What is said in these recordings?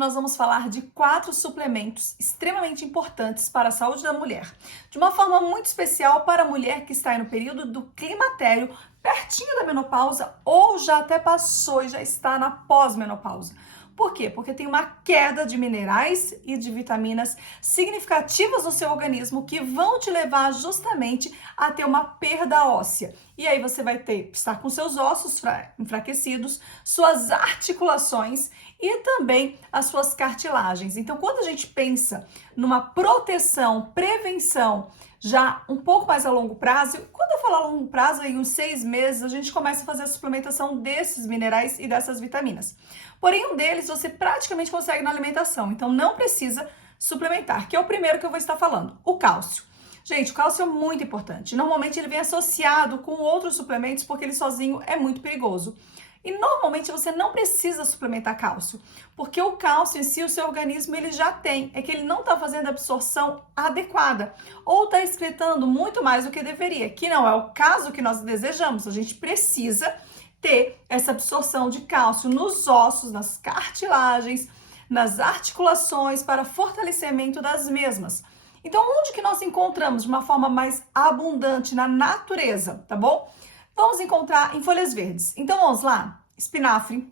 nós vamos falar de 4 suplementos extremamente importantes para a saúde da mulher, de uma forma muito especial para a mulher que está aí no período do climatério, pertinho da menopausa ou já até passou e já está na pós-menopausa. Por quê? Porque tem uma queda de minerais e de vitaminas significativas no seu organismo que vão te levar justamente a ter uma perda óssea. E aí você vai estar com seus ossos enfraquecidos, suas articulações e também as suas cartilagens. Então, quando a gente pensa numa proteção, prevenção, já um pouco mais a longo prazo, quando eu falo a longo prazo, aí uns 6 meses, a gente começa a fazer a suplementação desses minerais e dessas vitaminas. Porém, um deles você praticamente consegue na alimentação, então não precisa suplementar, que é o primeiro que eu vou estar falando, o cálcio. Gente, o cálcio é muito importante. Normalmente ele vem associado com outros suplementos porque ele sozinho é muito perigoso. E normalmente você não precisa suplementar cálcio, porque o cálcio em si, o seu organismo ele já tem, é que ele não está fazendo a absorção adequada, ou está excretando muito mais do que deveria, que não é o caso que nós desejamos. A gente precisa ter essa absorção de cálcio nos ossos, nas cartilagens, nas articulações, para fortalecimento das mesmas. Então, onde que nós encontramos de uma forma mais abundante na natureza, tá bom? Vamos encontrar em folhas verdes. Então, vamos lá. Espinafre,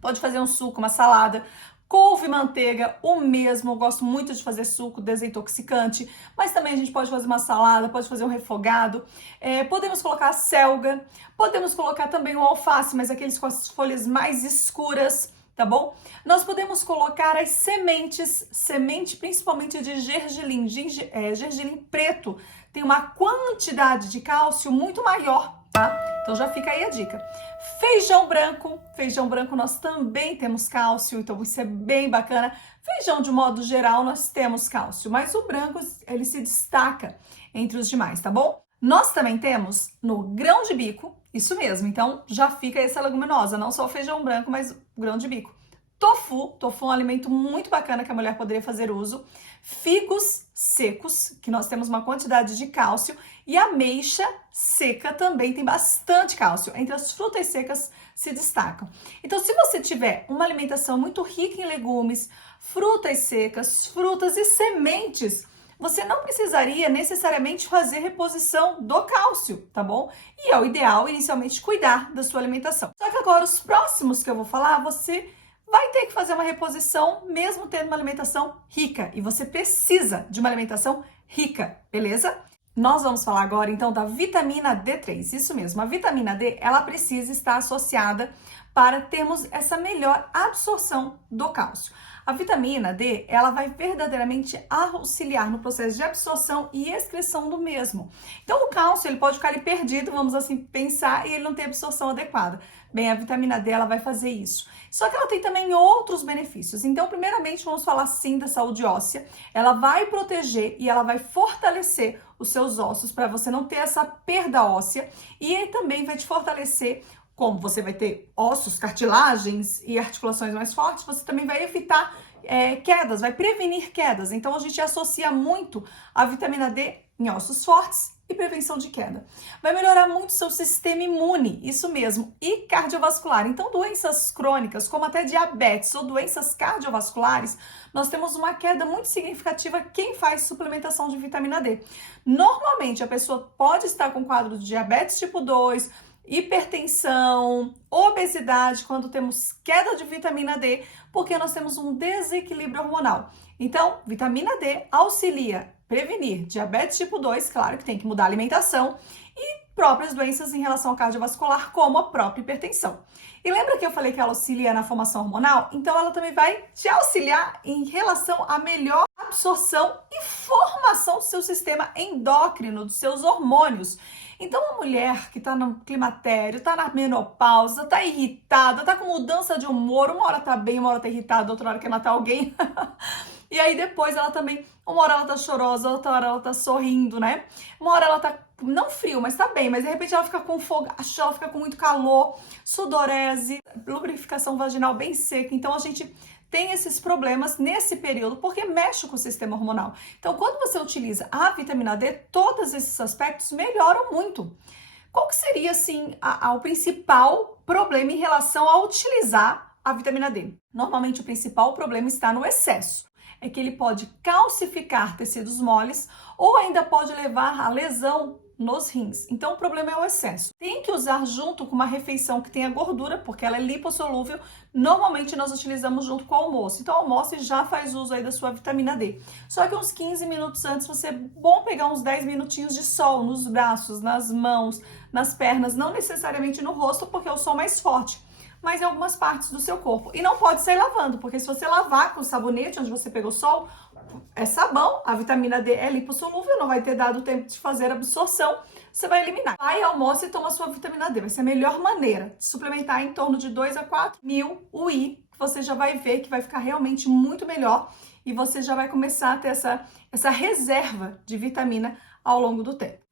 pode fazer um suco, uma salada. Couve, manteiga, o mesmo. Eu gosto muito de fazer suco desintoxicante, mas também a gente pode fazer uma salada, pode fazer um refogado. Podemos colocar selga, podemos colocar também o alface, mas aqueles com as folhas mais escuras, tá bom? Nós podemos colocar as sementes, semente principalmente de gergelim, gergelim preto. Tem uma quantidade de cálcio muito maior, tá? Então já fica aí a dica. Feijão branco nós também temos cálcio, então isso é bem bacana. Feijão de modo geral nós temos cálcio, mas o branco ele se destaca entre os demais, tá bom? Nós também temos no grão de bico, isso mesmo, então já fica essa leguminosa, não só o feijão branco, mas o grão de bico. Tofu é um alimento muito bacana que a mulher poderia fazer uso. Figos secos, que nós temos uma quantidade de cálcio. E ameixa seca também tem bastante cálcio. Entre as frutas secas se destacam. Então, se você tiver uma alimentação muito rica em legumes, frutas secas, frutas e sementes, você não precisaria necessariamente fazer reposição do cálcio, tá bom? E é o ideal, inicialmente, cuidar da sua alimentação. Só que agora, os próximos que eu vou falar, você vai ter que fazer uma reposição mesmo tendo uma alimentação rica. E você precisa de uma alimentação rica, beleza? Nós vamos falar agora, então, da vitamina D3. Isso mesmo, a vitamina D, ela precisa estar associada para termos essa melhor absorção do cálcio. A vitamina D, ela vai verdadeiramente auxiliar no processo de absorção e excreção do mesmo. Então, o cálcio, ele pode ficar ali perdido, vamos assim pensar, e ele não tem absorção adequada. Bem, a vitamina D, ela vai fazer isso. Só que ela tem também outros benefícios. Então, primeiramente, vamos falar sim da saúde óssea. Ela vai proteger e ela vai fortalecer os seus ossos para você não ter essa perda óssea. E aí também vai te fortalecer, como você vai ter ossos, cartilagens e articulações mais fortes, você também vai evitar quedas, vai prevenir quedas. Então, a gente associa muito a vitamina D em ossos fortes e prevenção de queda. Vai melhorar muito seu sistema imune, isso mesmo, e cardiovascular. Então, doenças crônicas, como até diabetes ou doenças cardiovasculares, nós temos uma queda muito significativa quem faz suplementação de vitamina D. Normalmente, a pessoa pode estar com quadro de diabetes tipo 2, hipertensão, obesidade, quando temos queda de vitamina D, porque nós temos um desequilíbrio hormonal. Então, vitamina D auxilia prevenir diabetes tipo 2, claro que tem que mudar a alimentação, e próprias doenças em relação ao cardiovascular, como a própria hipertensão. E lembra que eu falei que ela auxilia na formação hormonal? Então ela também vai te auxiliar em relação à melhor absorção e formação do seu sistema endócrino, dos seus hormônios. Então a mulher que tá no climatério, tá na menopausa, tá irritada, tá com mudança de humor, uma hora tá bem, uma hora tá irritada, outra hora quer matar alguém. E aí depois ela também, uma hora ela tá chorosa, outra hora ela tá sorrindo, né? Uma hora ela tá, não frio, mas tá bem, mas de repente ela fica com fogacho, ela fica com muito calor, sudorese, lubrificação vaginal bem seca. Então a gente tem esses problemas nesse período porque mexe com o sistema hormonal. Então quando você utiliza a vitamina D, todos esses aspectos melhoram muito. Qual que seria, assim, o principal problema em relação a utilizar a vitamina D. Normalmente o principal problema está no excesso. É que ele pode calcificar tecidos moles ou ainda pode levar à lesão nos rins. Então o problema é o excesso. Tem que usar junto com uma refeição que tenha gordura, porque ela é lipossolúvel. Normalmente nós utilizamos junto com o almoço. Então almoço e já faz uso aí da sua vitamina D. Só que uns 15 minutos antes você é bom pegar uns 10 minutinhos de sol nos braços, nas mãos, nas pernas, não necessariamente no rosto, porque é o sol mais forte, mas em algumas partes do seu corpo. E não pode sair lavando, porque se você lavar com sabonete onde você pegou sol, é sabão, a vitamina D é lipossolúvel, não vai ter dado tempo de fazer a absorção, você vai eliminar. Vai, almoça e toma sua vitamina D, vai ser a melhor maneira de suplementar em torno de 2 a 4 mil UI, que você já vai ver que vai ficar realmente muito melhor e você já vai começar a ter essa reserva de vitamina ao longo do tempo.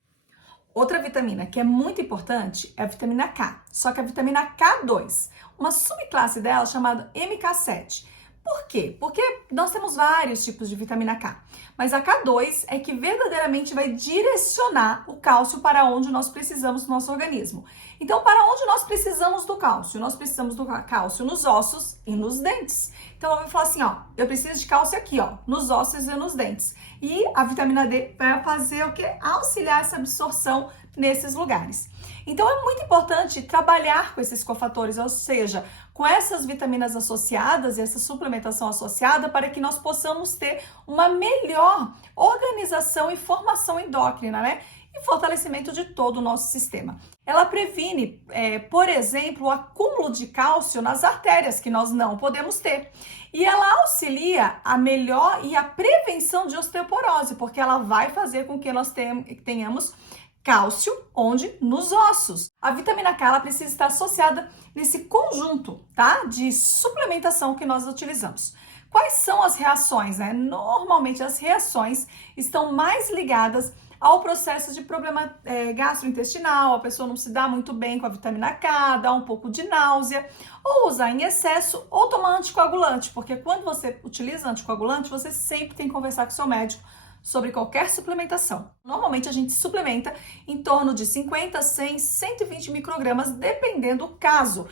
Outra vitamina que é muito importante é a vitamina K, só que a vitamina K2, uma subclasse dela chamada MK7. Por quê? Porque nós temos vários tipos de vitamina K, mas a K2 é que verdadeiramente vai direcionar o cálcio para onde nós precisamos no nosso organismo. Então, para onde nós precisamos do cálcio? Nós precisamos do cálcio nos ossos e nos dentes. Então, ela vai falar assim, ó, eu preciso de cálcio aqui, ó, nos ossos e nos dentes. E a vitamina D vai fazer o quê? Auxiliar essa absorção nesses lugares. Então, é muito importante trabalhar com esses cofatores, ou seja, com essas vitaminas associadas e essa suplementação associada para que nós possamos ter uma melhor organização e formação endócrina, né? E fortalecimento de todo o nosso sistema. Ela previne, por exemplo, o acúmulo de cálcio nas artérias, que nós não podemos ter. E ela auxilia a melhor e a prevenção de osteoporose, porque ela vai fazer com que nós tenhamos cálcio onde? Nos ossos. A vitamina K ela precisa estar associada nesse conjunto, tá? De suplementação que nós utilizamos. Quais são as reações, né? Normalmente as reações estão mais ligadas ao processo de problema gastrointestinal, a pessoa não se dá muito bem com a vitamina K, dá um pouco de náusea, ou usar em excesso, ou tomar anticoagulante, porque quando você utiliza anticoagulante, você sempre tem que conversar com o seu médico sobre qualquer suplementação. Normalmente a gente suplementa em torno de 50, 100, 120 microgramas, dependendo do caso.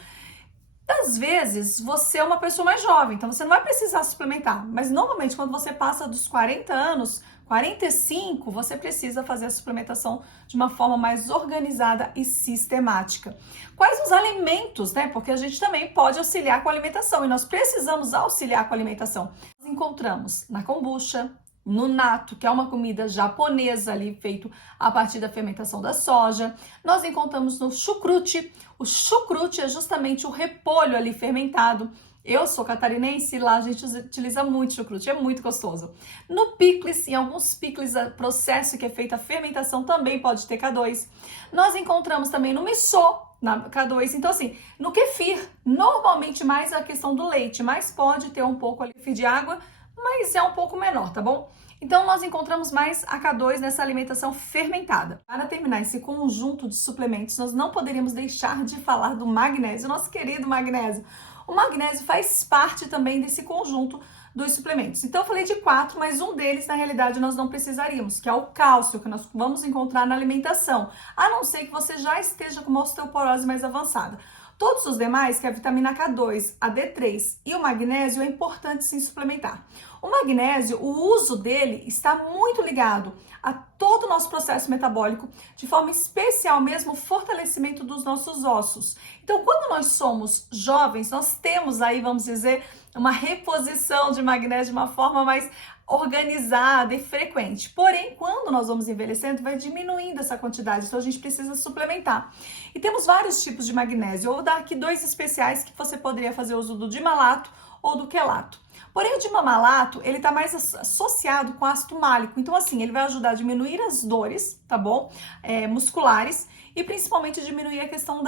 Às vezes, você é uma pessoa mais jovem, então você não vai precisar suplementar, mas normalmente quando você passa dos 40 anos, 45, você precisa fazer a suplementação de uma forma mais organizada e sistemática. Quais os alimentos, né? Porque a gente também pode auxiliar com a alimentação e nós precisamos auxiliar com a alimentação. Nós encontramos na kombucha, no natto, que é uma comida japonesa ali feito a partir da fermentação da soja. Nós encontramos no chucrute. O chucrute é justamente o repolho ali fermentado. Eu sou catarinense e lá a gente utiliza muito chucrute, é muito gostoso. No picles, em alguns picles, o processo que é feito a fermentação também pode ter K2. Nós encontramos também no miso, na K2. Então, assim, no kefir, normalmente mais a questão do leite, mas pode ter um pouco ali de água, mas é um pouco menor, tá bom? Então, nós encontramos mais a K2 nessa alimentação fermentada. Para terminar esse conjunto de suplementos, nós não poderíamos deixar de falar do magnésio, nosso querido magnésio. O magnésio faz parte também desse conjunto dos suplementos. Então, eu falei de 4, mas um deles, na realidade, nós não precisaríamos, que é o cálcio, que nós vamos encontrar na alimentação, a não ser que você já esteja com uma osteoporose mais avançada. Todos os demais, que é a vitamina K2, a D3 e o magnésio, é importante sim suplementar. O magnésio, o uso dele está muito ligado a todo o nosso processo metabólico, de forma especial mesmo o fortalecimento dos nossos ossos. Então, quando nós somos jovens, nós temos aí, vamos dizer, uma reposição de magnésio de uma forma mais organizada e frequente. Porém, quando nós vamos envelhecendo, vai diminuindo essa quantidade, então a gente precisa suplementar. E temos vários tipos de magnésio. Eu vou dar aqui 2 especiais que você poderia fazer uso do dimalato ou do quelato. Porém, o dimalato, ele tá mais associado com ácido málico. Então, assim, ele vai ajudar a diminuir as dores, tá bom? Musculares e principalmente diminuir a questão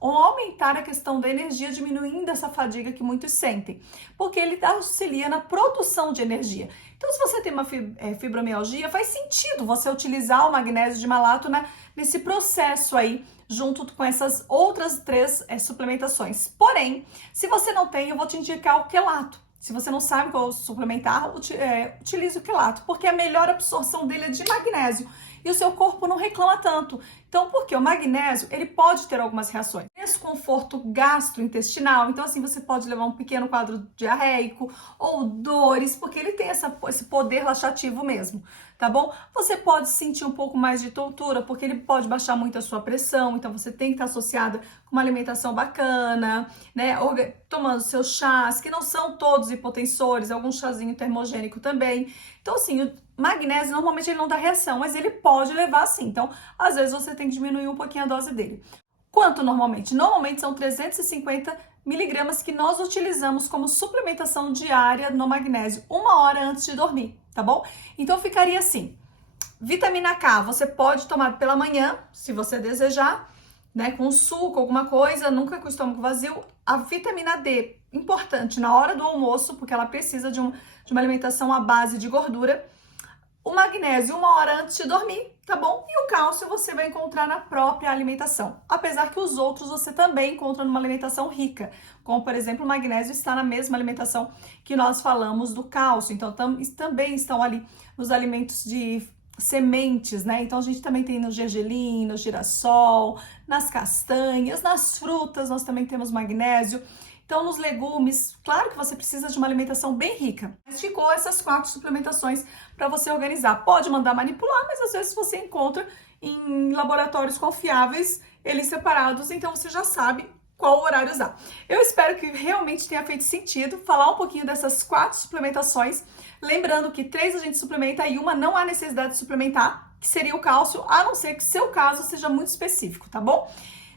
ou aumentar a questão da energia, diminuindo essa fadiga que muitos sentem. Porque ele auxilia na produção de energia. Então, se você tem uma fibromialgia, faz sentido você utilizar o magnésio dimalato nesse processo aí, junto com essas outras 3 suplementações. Porém, se você não tem, eu vou te indicar o quelato. Se você não sabe qual suplementar, utilize o quelato, porque a melhor absorção dele é de magnésio e o seu corpo não reclama tanto. Então, porque o magnésio, ele pode ter algumas reações. Desconforto gastrointestinal, então assim, você pode levar um pequeno quadro diarreico ou dores, porque ele tem esse poder laxativo mesmo, tá bom? Você pode sentir um pouco mais de tontura, porque ele pode baixar muito a sua pressão, então você tem que estar associada com uma alimentação bacana, né? Tomando seus chás, que não são todos hipotensores, algum chazinho termogênico também. Então, assim, o magnésio normalmente ele não dá reação, mas ele pode levar sim. Então, às vezes você tem que diminuir um pouquinho a dose dele. Quanto normalmente? Normalmente são 350 miligramas que nós utilizamos como suplementação diária no magnésio, 1 hora antes de dormir, tá bom? Então ficaria assim: vitamina K, você pode tomar pela manhã, se você desejar, né, com suco, alguma coisa, nunca com o estômago vazio. A vitamina D, importante na hora do almoço, porque ela precisa de uma alimentação à base de gordura. O magnésio, 1 hora antes de dormir, tá bom? E o cálcio você vai encontrar na própria alimentação. Apesar que os outros você também encontra numa alimentação rica, como por exemplo o magnésio está na mesma alimentação que nós falamos do cálcio. Então também estão ali nos alimentos de sementes, né? Então a gente também tem no gergelim, no girassol, nas castanhas, nas frutas nós também temos magnésio. Então, nos legumes, claro que você precisa de uma alimentação bem rica. Mas ficou essas 4 suplementações para você organizar. Pode mandar manipular, mas às vezes você encontra em laboratórios confiáveis eles separados, então você já sabe qual horário usar. Eu espero que realmente tenha feito sentido falar um pouquinho dessas 4 suplementações. Lembrando que 3 a gente suplementa e uma não há necessidade de suplementar, que seria o cálcio, a não ser que seu caso seja muito específico, tá bom?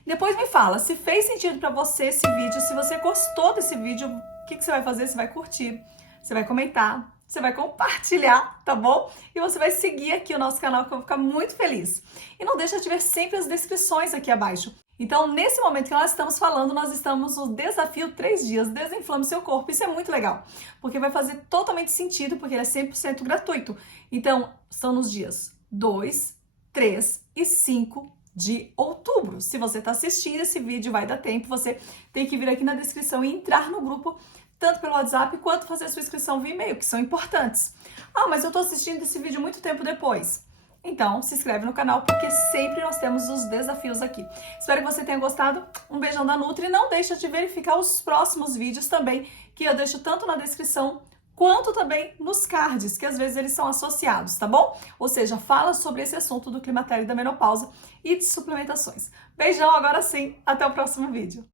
Depois me fala se fez sentido para você esse vídeo, se você gostou desse vídeo, o que você vai fazer? Você vai curtir, você vai comentar, você vai compartilhar, tá bom? E você vai seguir aqui o nosso canal, que eu vou ficar muito feliz. E não deixa de ver sempre as descrições aqui abaixo. Então, nesse momento que nós estamos falando, nós estamos no desafio 3 dias, desinflame seu corpo. Isso é muito legal, porque vai fazer totalmente sentido, porque ele é 100% gratuito. Então, são nos dias 2, 3 e 5 de outubro. Se você está assistindo esse vídeo, vai dar tempo, você tem que vir aqui na descrição e entrar no grupo, tanto pelo WhatsApp quanto fazer a sua inscrição via e-mail, que são importantes. Ah, mas eu estou assistindo esse vídeo muito tempo depois. Então, se inscreve no canal, porque sempre nós temos os desafios aqui. Espero que você tenha gostado. Um beijão da Nutri. Não deixa de verificar os próximos vídeos também, que eu deixo tanto na descrição quanto também nos cards, que às vezes eles são associados, tá bom? Ou seja, fala sobre esse assunto do climatério e da menopausa e de suplementações. Beijão, agora sim, até o próximo vídeo.